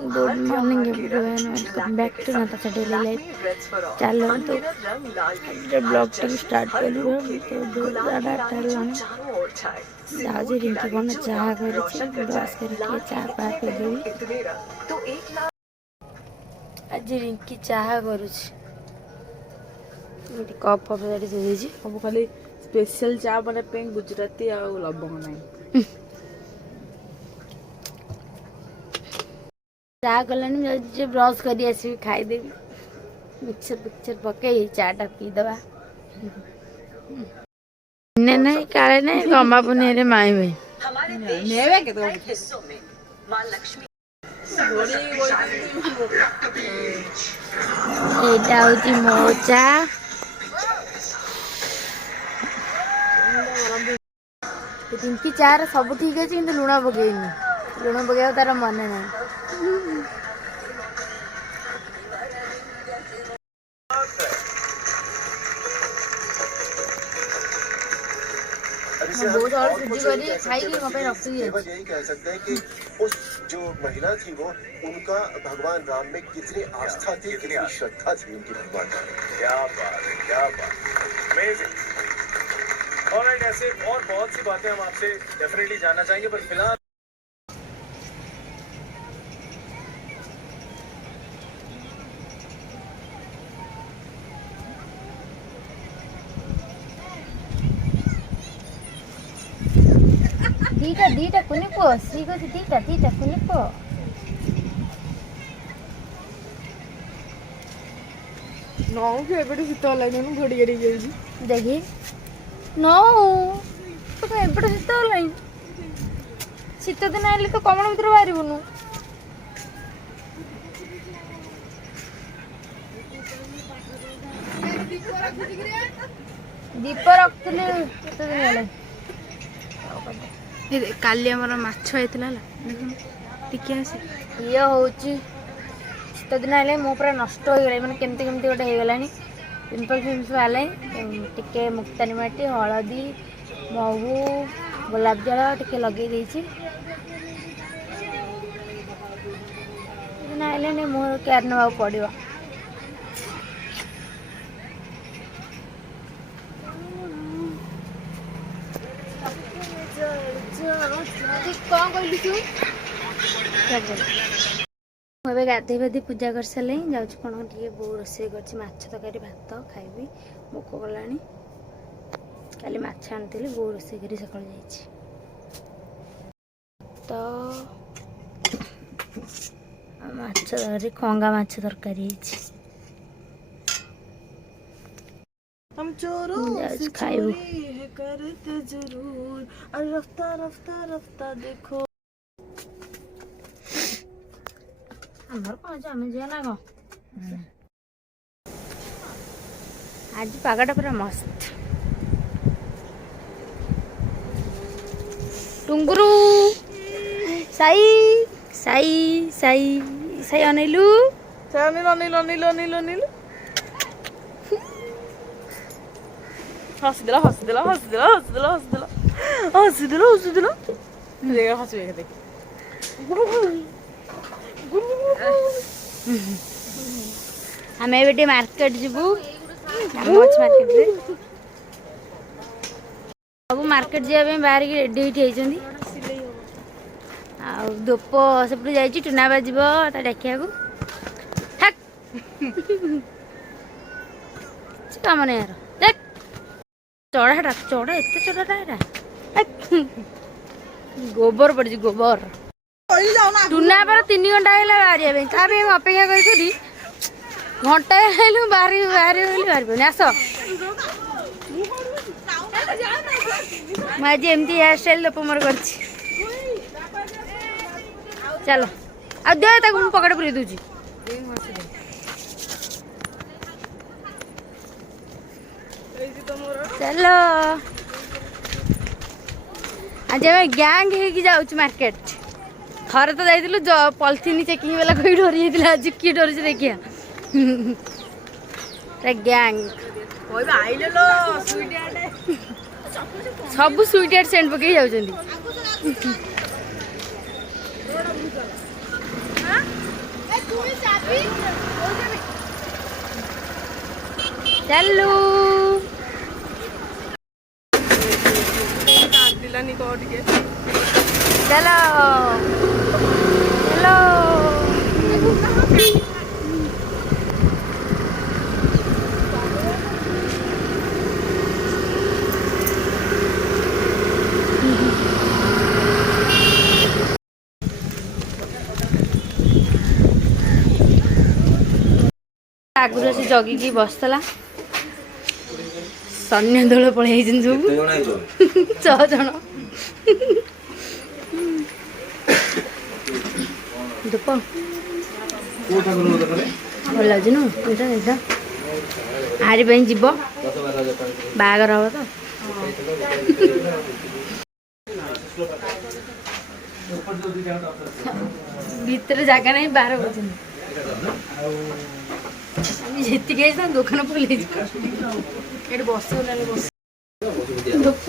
Good morning everyone, welcome back to Natasha daily life. चलो तो blog T start करू। तो 8:30 हेलानी जाऊँ रिंकी कौन चाह कर ब्रश करके चाह पा के देवी। आज रिंकी चाह करुच कप फप देजी सब खाली स्पेशल चा बने पे गुजराती आ लवंग नहीं चाह कलानी जो ब्रश कर खाईदेवी मिक्सर पिक्चर पकई चाटा पीदबा नहीं काले नहीं गमा पुनिया माई भाई नेवे के तो मां लक्ष्मी एटा होची मोचा रिंकी चार सब ठीक अच्छे कि लुण पकईनी लुण पकड़ा तार मन ना बहुत और सुजी करी खाई की वहां पे रखती है। यही कह सकते हैं कि उस जो महिला थी वो उनका भगवान राम में कितनी आस्था थी, कितनी श्रद्धा थी उनकी भगवान राम। क्या बात है, क्या बात। अमेजिंग। ऑलराइट, ऐसे और बहुत सी बातें हम आपसे डेफिनेटली जानना चाहेंगे, पर फिलहाल दीटा कुनी पो सी को दीटा कुनी पो नौ के एबडे शीत लाइन नु घड़ी घड़ी जाई देखी नो तो एबडे शीत लाइन शीत दिन आइले तो कमल भीतर बाहर बनु दीप रखले शीत दिन आइले काली आमर माछ होता टिके ये हूँ शीत दिन आए मो पूरा नष्ट हो गला मैंने केमती केमती गोटे हो गला पिंपल फिम्पल बाहर टिके मुक्तानी माटी हलदी महू गोलाप जल टिके लगे आए मुहर केयर ना पड़ो। कौन कहलु तू गाधे बाधे पूजा कर सारे जाऊँ कौन बो रोसे कर माछ तरकारी भात खाइबी भोक कला काली माछ आनी बो रोसे कर सका तो माछ तरकारी खंगा माछ तरकारी हम चोरों से खाइबू चोरी करते जरूर और रफ्ता रफ्ता रफ्ता देखो हमर कौन आम जा ना कौन आज पागटा पूरा मस्त टुंगुरु साई साई साई साई अनिलु अनिल अनिल अनिल अनिल अनिल हंसदेला हंसदेला हंसदेला हंसदेला हंसदेला हंसदेला हंसदेला देखा हंस देख आम ए मार्केट जीवु मार्केट सब मार्केट जावाई बाहर की रेडी होती धूप सेपटे जाइए टुना बाजी देखा कम नहीं यार देख चढ़ाटा चढ़ा एत चढ़ाटा गोबर पड़ी गोबर टुना पर 3 घंटा है बाहर ताकि अपेक्षा करी घंटा बाहर बाहर पानी आस आज एमती हेयर स्टाइल लोप मोर कर चलो आ दे पकड़ पूरी दूची चलो आज आम गैंग हो जाऊँ मार्केट थरे तो जाइलु पॉलिथिन चेकिंग वाला कोई डरी जाता आज किए डर देखिया गैंग सब स्वीट हार्ट सेंट पकई जाऊँ चलो दिलानी को टिके चलो चलो आगुरी आसी जगिकी बसला सैन्य दल पलि सब 6 जन धूप भल लगुन आरी जीव बागर हम तो भीतर जगह नहीं बाहर बचन जी दुकान फुल बस धूप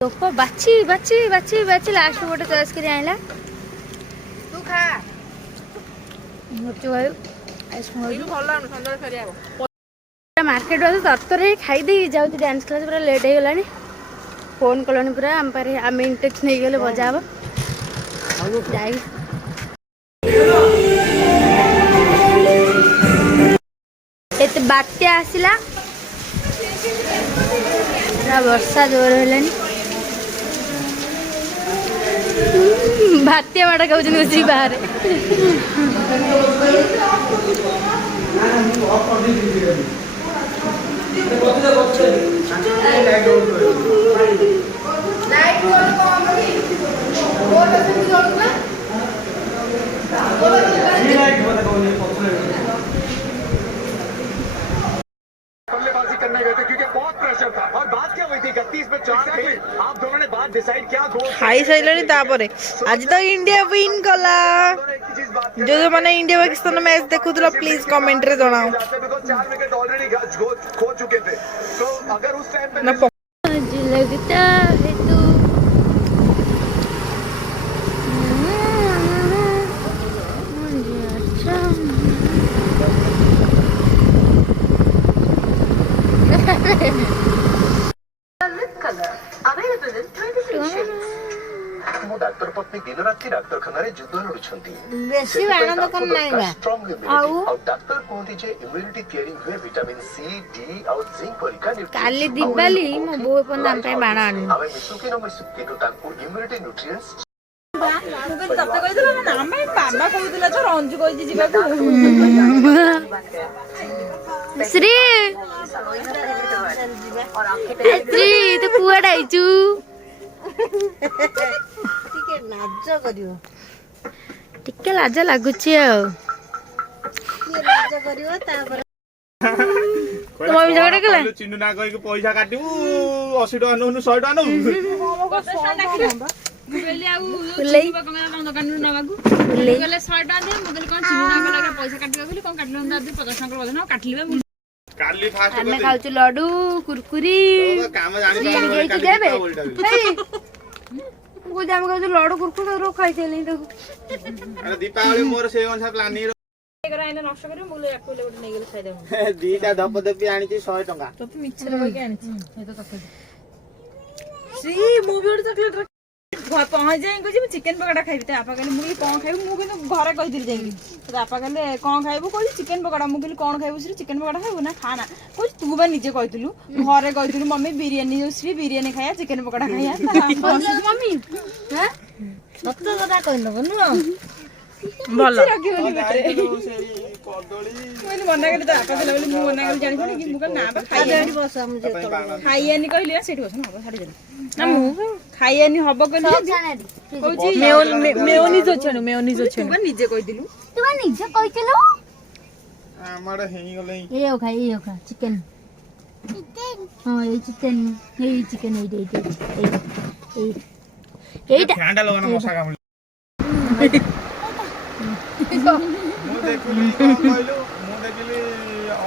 धूप बाछी बाछी बाछी बाछी लास्ट गोटे चॉइस कर आइला तू खा मुचु भाई मार्केट बस तरतर खाई दे जाऊँ डांस क्लास पूरा लेट हो गलानी फोन कलानी पूरा आम इंटेक्स नहीं गले बजा हम एत बात्या आसला वर्षा जोर है बात्या माड़ कहते बस बाहर बल्लेबाजी करने गए थे क्योंकि बहुत प्रेशर था और बात क्या हुई थी 31 में 4 थे आप दोनों ने बात डिसाइड क्या गोल खाई साइलनी तापरे आज तो इंडिया विन कला जो जो माने इंडिया पाकिस्तान मैच देखुतला प्लीज कमेंट रे जणाओ 4 विकेट ऑलरेडी खो चुके थे तो अगर उस टाइम पे लगता है तू ମୋ ଡାକ୍ତର ପତ୍ନୀ ଦିନ ରାତି ଡାକ୍ତରଖାନାରେ ଯୁଦ୍ଧ ଲଢୁଛନ୍ତି ବେଶୀ ବାଣ ଦୋକାନ ନାହିଁ ବା ଆଉ ଡାକ୍ତର କୁହନ୍ତି ଯେ ଇମ୍ୟୁନିଟି ତିଆରି ହୁଏ ଭିଟାମିନ ସି ଡି ଆଉ ଜିଙ୍କ ପରିକା କାଲି ଦିବାଲି ମୋ ବୋଉ ଏପର୍ଯ୍ୟନ୍ତ ଆମ ପାଇଁ ବାଣ ଆଣିନି ଆମେ ମିଶୁ କି ନ ମିଶୁ କିନ୍ତୁ ତାଙ୍କୁ ଇମ୍ୟୁନିଟି ନ୍ୟୁଟ୍ରିଏଣ୍ଟସ ଶ୍ରୀ ଶ୍ରୀ ତୁ କୁଆଡେ ଆଇଛୁ ଟିକେ ଲାଜ ଲାଗୁଛି ଆଉ ଚିହ୍ନୁ ନା କହିକି ପଇସା କାଟିବୁ 80 ଟଙ୍କା ନଉନୁ 100 ଟଙ୍କା ନଉ ଆମେ ଖାଉଛୁ ଲଡୁ କୁରକୁରି ଆମେ ଖାଉଛୁ ଲଡୁ କୁରକୁରି ଖାଇସାରିଲିଣି ତାକୁ ଦୀପାବଳି ମୋର ସେଇ ଅନୁସାରେ ପ୍ଲାନିଂ ଦିଟା ଧପ ଦେପି ଆଣିଛି 100 ଟଙ୍କା पहुंच जाए मुझे चिकेन पकोड़ा खाई आपा कहले मुझे कौन खाइबू मु किंतु घरे कहि दिल जाई आपा कहले कौन खाइबू कहली चिकेन पकोड़ा मु कहली कौन खाइबू श्री चिकेन पकोड़ा खाइबू ना खाना कहली तू बा निजे कहितलु घरे कहितलु मम्मी बिरयानी श्री बिरयानी खाया चिकेन पकोड़ा खाया मम्मी हां सत्य कथा कहन नु भल कदली मना कर आपा कहले मु मना कर जानि कि मु ना खाइयानी बस मुझे खाइयानी कहली ना सेठी बस ना छाड़ी दे ना मु खाइयानी हबो कहली कहूची मेयोनीज छनु मेयोनीज छनु तू निजे कहिदिलु हमर हेई गलै ए खा चिकन हां ए चिकन एटा ठंडा लगना मशा का मु देखली कोन कहलु मु देखली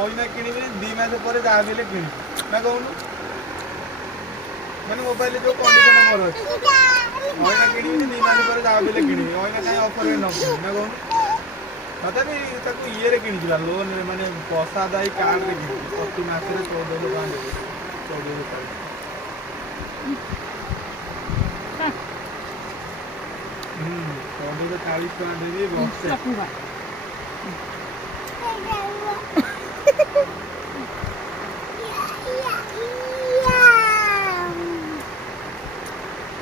ओइना किनिबे 2 मास परे जा बिले किनि ना कहनु ମାନେ ମୋବାଇଲ ଯୋଉ କଣ୍ଡିସନ ମୋର ଅଛି ଅଇନା କିଣିବି 2 ମାସ ପରେ ଯାହା ବେଲେ କିଣିବି ଅଇନା କାଇଁ ଅଫରରେ ନ କିଣିବି ନା କହୁନୁ ତଥାପି ତାକୁ ଇଏରେ କିଣିଯିବା ଲୋନରେ ମାନେ ପଇସା ଦାୟୀ କାର୍ଡରେ କିଣିବି ପ୍ରତି ମାସରେ 14,000 ଟଙ୍କା ଦେବି 14,000 ଟଙ୍କା ହୁଁ 14,40 ଟଙ୍କା ଦେବି ବର୍ଷେ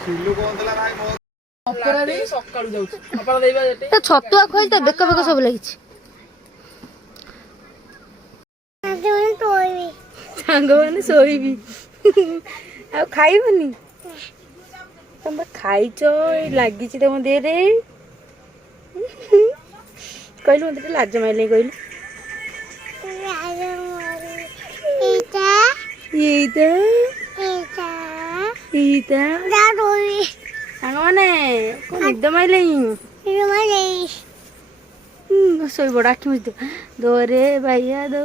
ସିଲୁ କହୁଥିଲା ଭାଇ ମୋ ସକାଳୁ ଯାଉଛି ଅପରା ଦେଇବା ଯେତେ ତା ଛତୁଆ ଖୁଆଇ ତା ବେକ ବେକ ସବୁ ଲାଗିଛି। ସାଙ୍ଗମାନେ ଶୋଇବି ଆଉ ଖାଇବନି ତମେ ଖାଇଛ ଲାଗିଛି ତମ ଦେହରେ କହିଲୁ ମତେ ଟିକେ ଲାଜ ମାଇଲେ କହିଲୁ ସାଙ୍ଗମାନେ କଣ ନିଦ ମାଇଲେ ଶୋଇପଡ ଆଖି ମୁଛି ଦୋରେ ବାଇଆ ଦୋ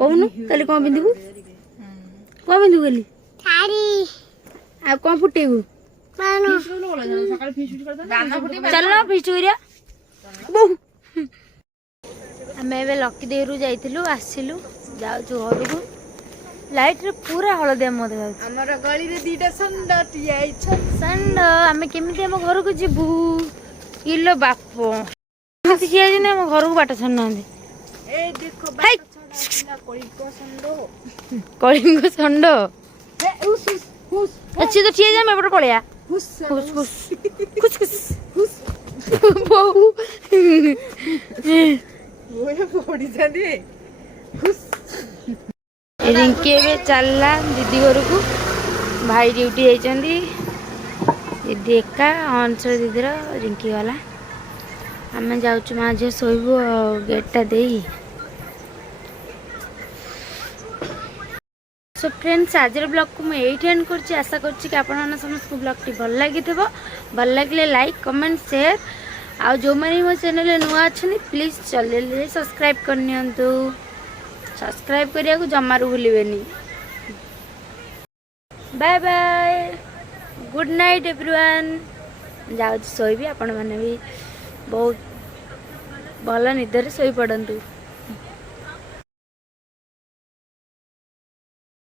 କହୁନୁ କାଲି କଣ ପିନ୍ଧିବୁ କଣ ପିନ୍ଧିବୁ କାଲି ଆଉ କଣ ଫୁଟେଇବୁ ଚାଲ ଫିଷ୍ଟ କରିବା ବୋଉ ଆମେ ଏବେ ଲକି ଦେହରୁ ଯାଇଥିଲୁ ଆସିଲୁ ଯାଉଛୁ ଘରକୁ ଲାଇଟରେ ପୁରା ହଳଦିଆ ମତେ ଯାଉଛି ଆମର ଗଳିରେ 2ଟା ଷଣ୍ଢ ଠିଆ ହେଇଛନ୍ତି ଷଣ୍ଢ ଆମେ କେମିତି ଆମ ଘରକୁ ଯିବୁ ଇଲୋ ବାପ ଏମିତି ଠିଆ ହେଇଛନ୍ତି ଆମ ଘରକୁ ବାଟ ଛାଡୁନାହାନ୍ତି এই দেখো হাই! কলিঙ্গ ষণ্ଢ କଳିଙ୍ଗ ଷଣ୍ଢ হুস হুস ଅଛି ତ ଠିଆ ହେଇଯାଆମେ ଏପଟେ ପଳେଇବା হুস ଖୁସ୍ ଖୁସ୍ ଖୁସ୍ ଖୁସ୍ ବୋଉ ওরে পড়িছাନ୍ତି ରିଙ୍କି ଏବେ ଚାଲିଲା ଦିଦି ଘରକୁ ଭାଇ ଡ୍ୟୁଟି ଯାଇଛନ୍ତି ଦିଦି ଏକା ଅଂଶର ଦିଦିର ରିଙ୍କି ଗଲା ଆମେ ଯାଉଛୁ ମା ଝିଅ ଶୋଇବୁ ଆଉ ଗେଟ୍ଟା ଦେଇ सो फ्रेंड्स आज ब्लॉग को मुझे एंड करछि आशा करछि कि आपण माने समस्त ब्लॉग टी भल लागिथिबो भल लागले लाइक कमेंट शेयर आ जो माने मो चैनल नुआ अछनी प्लीज चैनल सब्सक्राइब करनियंतु सब्सक्राइब करिया को जमारू भूलिबेनी bye bye good night everyone जाउ सोइबी आपण माने भी बहुत भल निदर सोई पड़ंतु।